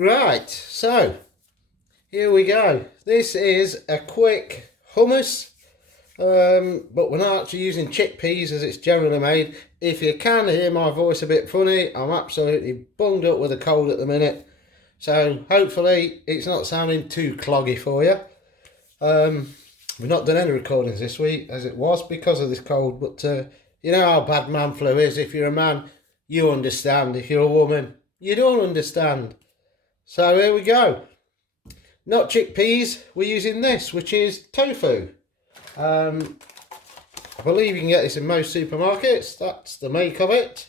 Right, so here we go. This is a quick hummus, but we're not actually using chickpeas as it's generally made. If you can hear my voice a bit funny, I'm absolutely bunged up with a cold at the minute. So hopefully it's not sounding too cloggy for you. We've not done any recordings this week as it was because of this cold, but you know how bad man flu is. If you're a man, you understand. If you're a woman, you don't understand. So here we go. Not chickpeas, we're using this, which is tofu. I believe you can get this in most supermarkets. That's the make of it.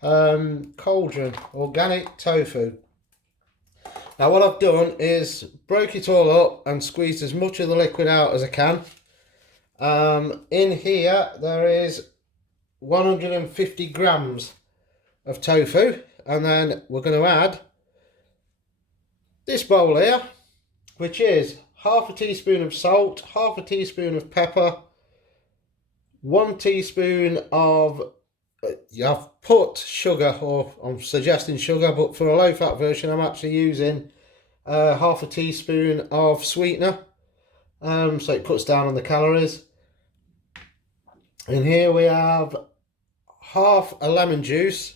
Cauldron organic tofu. Now what I've done is broke it all up and squeezed as much of the liquid out as I can. In here there is 150 grams of tofu, and then we're going to add this bowl here, which is half a teaspoon of salt, half a teaspoon of pepper, 1 teaspoon of, I've put sugar, or I'm suggesting sugar, but for a low fat version I'm actually using half a teaspoon of sweetener, so it cuts down on the calories. And here we have half a lemon juice,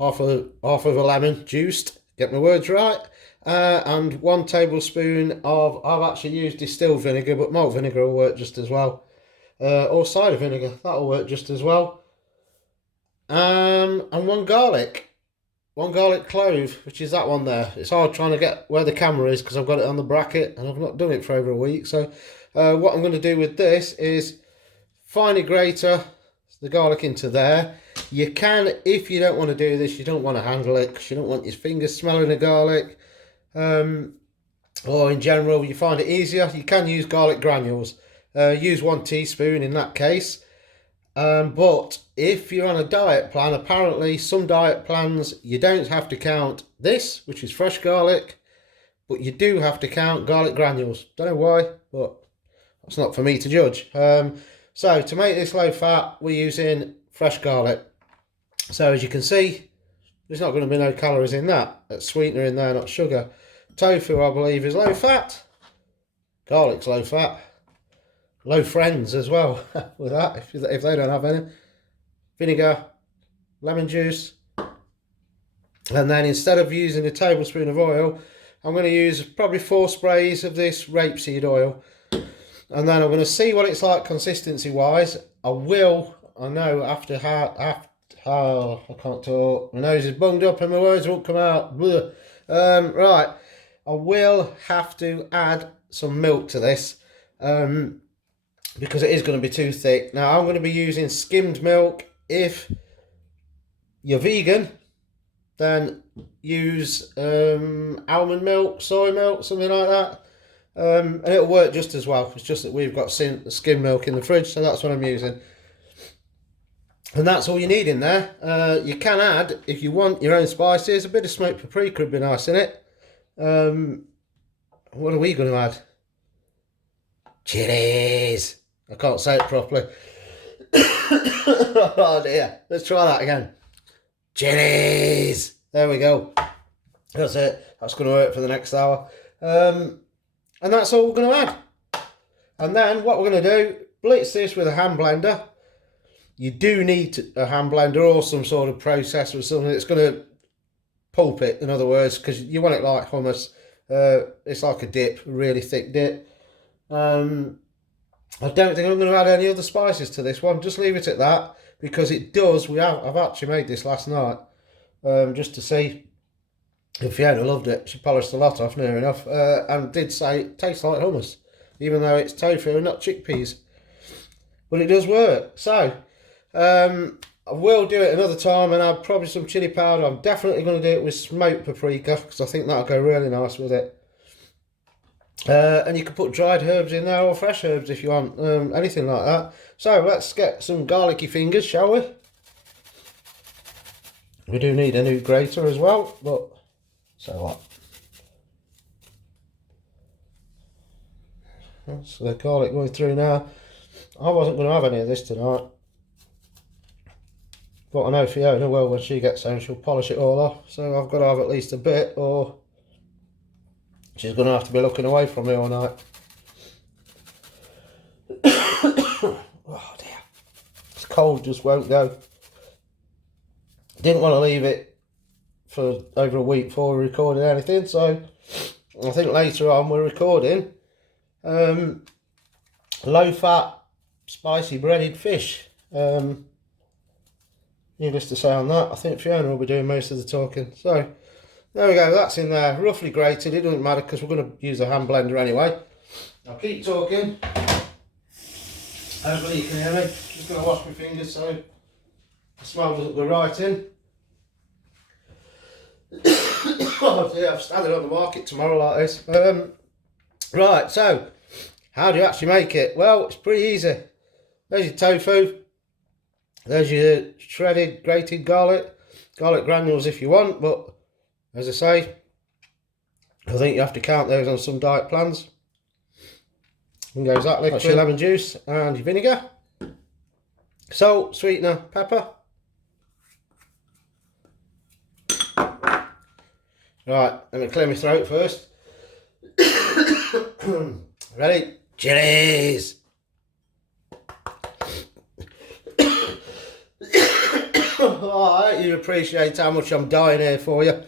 half of a lemon juiced, get my words right, and 1 tablespoon of, I've actually used distilled vinegar, but malt vinegar will work just as well, or cider vinegar, that'll work just as well, and 1 garlic clove, which is that one there. It's hard trying to get where the camera is because I've got it on the bracket and I've not done it for over a week. So what I'm going to do with this is finely grate the garlic into there. You can, if you don't want to do this, you don't want to handle it because you don't want your fingers smelling the garlic, or in general you find it easier, you can use garlic granules. Use 1 teaspoon in that case. But if you're on a diet plan, apparently some diet plans you don't have to count this, which is fresh garlic, but you do have to count garlic granules. Don't know why, but that's not for me to judge. So to make this low fat, we're using fresh garlic. So as you can see, there's not going to be no calories in that. That's sweetener in there, not sugar. Tofu, I believe, is low fat. Garlic's low fat. Low friends as well with that, if they don't have any. Vinegar, lemon juice, and then instead of using a tablespoon of oil, I'm going to use probably 4 sprays of this rapeseed oil, and then I'm going to see what it's like consistency wise. I know after I can't talk, my nose is bunged up and my words won't come out. Right, I will have to add some milk to this, because it is going to be too thick. Now I'm going to be using skimmed milk. If you're vegan, then use almond milk, soy milk, something like that, and it'll work just as well. It's just that we've got skim milk in the fridge, so that's what I'm using, and that's all you need in there. You can add, if you want, your own spices. A bit of smoked paprika would be nice in it. What are we going to add? Chilies. I can't say it properly. Oh dear. Let's try that again. Chilies. There we go. That's it. That's going to work for the next hour. And that's all we're going to add. And then what we're going to do, blitz this with a hand blender. You do need a hand blender or some sort of processor or something that's going to pulp it, in other words, because you want it like hummus. It's like a dip, a really thick dip. I don't think I'm going to add any other spices to this one. Just leave it at that, because it does. I've actually made this last night, just to see if Fiona loved it. She polished a lot off, near enough, and did say it tastes like hummus, even though it's tofu and not chickpeas. But it does work. So I will do it another time and add probably some chili powder. I'm definitely going to do it with smoked paprika because I think that'll go really nice with it. And you can put dried herbs in there or fresh herbs if you want, anything like that. So let's get some garlicky fingers, shall we? We do need a new grater as well, but so what? That's the garlic going through now. I wasn't going to have any of this tonight, But I know Fiona will, when she gets home, she'll polish it all off. So I've got to have at least a bit, or she's going to have to be looking away from me all night. Oh dear. This cold just won't go. Didn't want to leave it for over a week before we recorded anything, so I think later on we're recording low fat spicy breaded fish. Needless to say on that, I think Fiona will be doing most of the talking. So there we go, that's in there, roughly grated. It doesn't matter because we're going to use a hand blender anyway. I'll keep talking. Hopefully you can hear me. Just going to wash my fingers so the smell doesn't go right in. Oh dear, I'm standing on the market tomorrow like this. Right, so how do you actually make it? Well, it's pretty easy. There's your tofu. There's your shredded, grated garlic granules if you want, but as I say, I think you have to count those on some diet plans. And goes that liquid. That's your lemon juice and your vinegar, salt, sweetener, pepper. Right, let me clear my throat first. Ready? Chilies! Oh, you appreciate how much I'm dying here for you.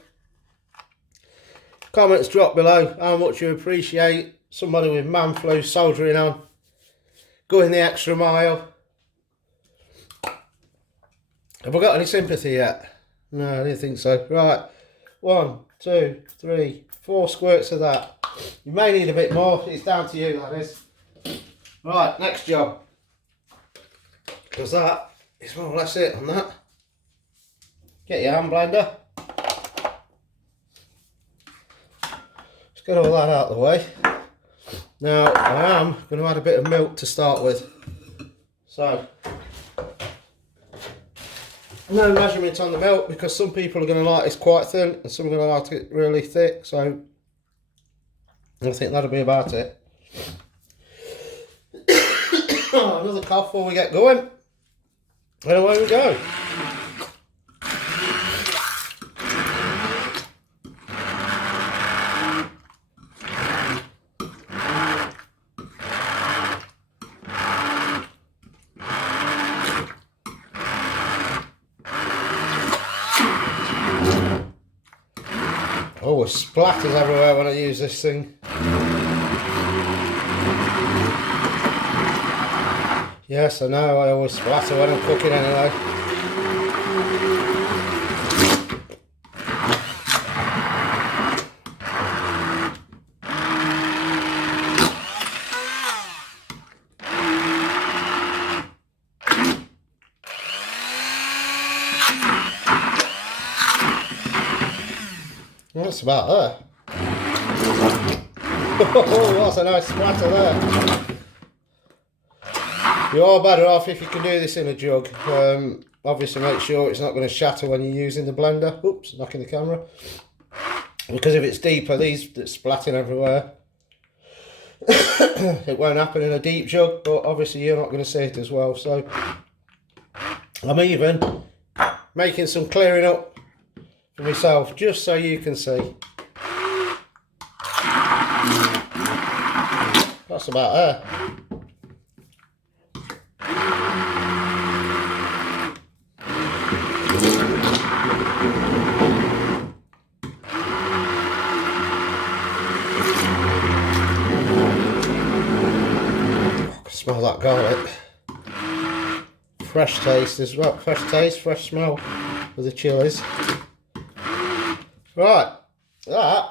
Comments drop below how much you appreciate somebody with man flu soldiering on, going the extra mile. Have I got any sympathy yet? No, I didn't think so. Right, 1, 2, 3, 4 squirts of that. You may need a bit more, it's down to you, that is. Right, next job. Because that is more or less it on that. Get your hand blender. Just get all that out of the way. Now, I am going to add a bit of milk to start with. So, no measurement on the milk because some people are going to like this quite thin and some are going to like it really thick. So, I think that'll be about it. Another cough before we get going. And away we go. Oh, it splatters everywhere when I use this thing. Yes, I know, I always splatter when I'm cooking anyway. That's about there. Oh, that's a nice splatter there. You are better off if you can do this in a jug. Obviously make sure it's not going to shatter when you're using the blender. Oops, knocking the camera. Because if it's deeper, these that's splatting everywhere. It won't happen in a deep jug, but obviously you're not going to see it as well. So I'm even making some clearing up for myself, just so you can see. That's about there. Smell that garlic. Fresh taste as well. Fresh taste, fresh smell of the chilies. Right, that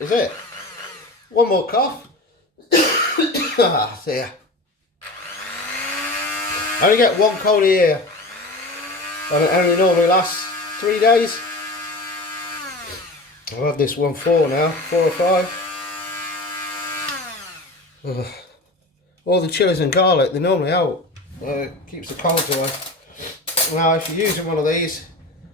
is it. One more cough. Ah, dear. I only get one cold a year. And it only normally lasts 3 days. I've had this one 4 now, 4 or 5. All the chilies and garlic, they normally help. Keeps the colds away. Now if you're using one of these,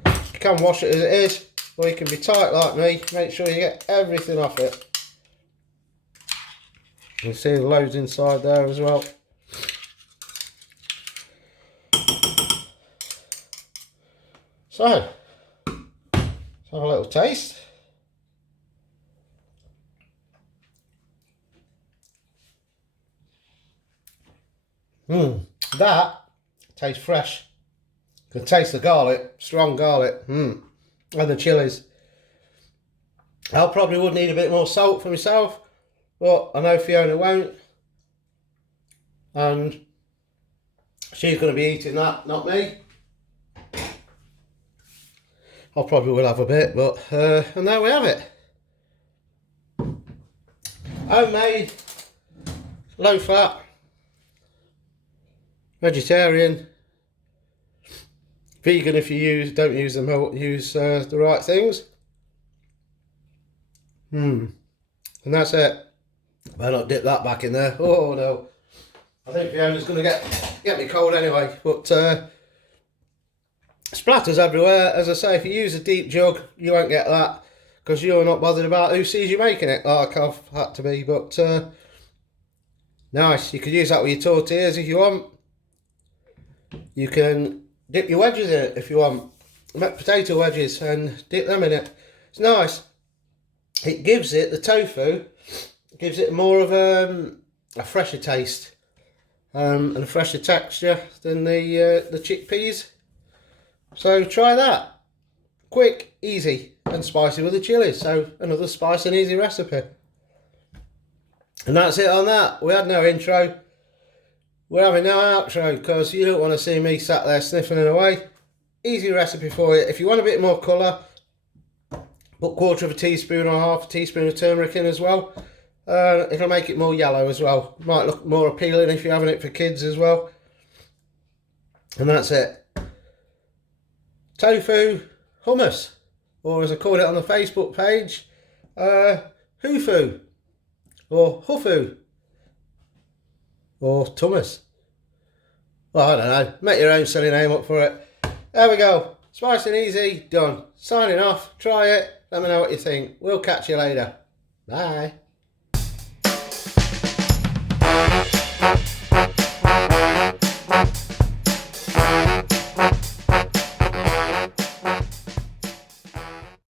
you can wash it as it is, or you can be tight like me. Make sure you get everything off it. You can see the loads inside there as well. So, let's have a little taste. That tastes fresh. You can taste the garlic, strong garlic, and the chilies. I probably would need a bit more salt for myself, but I know Fiona won't, and she's going to be eating that, not me. I probably will have a bit, but and there we have it. Homemade, low fat, vegetarian, vegan if you don't use the milk, use the right things. And that's it. Better not dip that back in there. Oh no. I think Fiona's going to get me cold anyway. But splatters everywhere. As I say, if you use a deep jug, you won't get that, because you're not bothered about who sees you making it, like I've had to be. But nice. You could use that with your tortillas if you want. You can dip your wedges in it if you want. Make potato wedges and dip them in it. It's nice. It gives it, the tofu, gives it more of a fresher taste and a fresher texture than the chickpeas. So try that. Quick, easy and spicy with the chilies. So another spice and easy recipe. And that's it on that. We had no intro. We're having no outro because you don't want to see me sat there sniffing it away. Easy recipe for you. If you want a bit more colour, put 1/4 teaspoon or 1/2 teaspoon of turmeric in as well. It'll make it more yellow as well. Might look more appealing if you're having it for kids as well. And that's it. Tofu hummus, or as I called it on the Facebook page, hufu, or hufu, or tummus. Well, I don't know. Make your own silly name up for it. There we go. Spicy and easy, done. Signing off. Try it. Let me know what you think. We'll catch you later. Bye.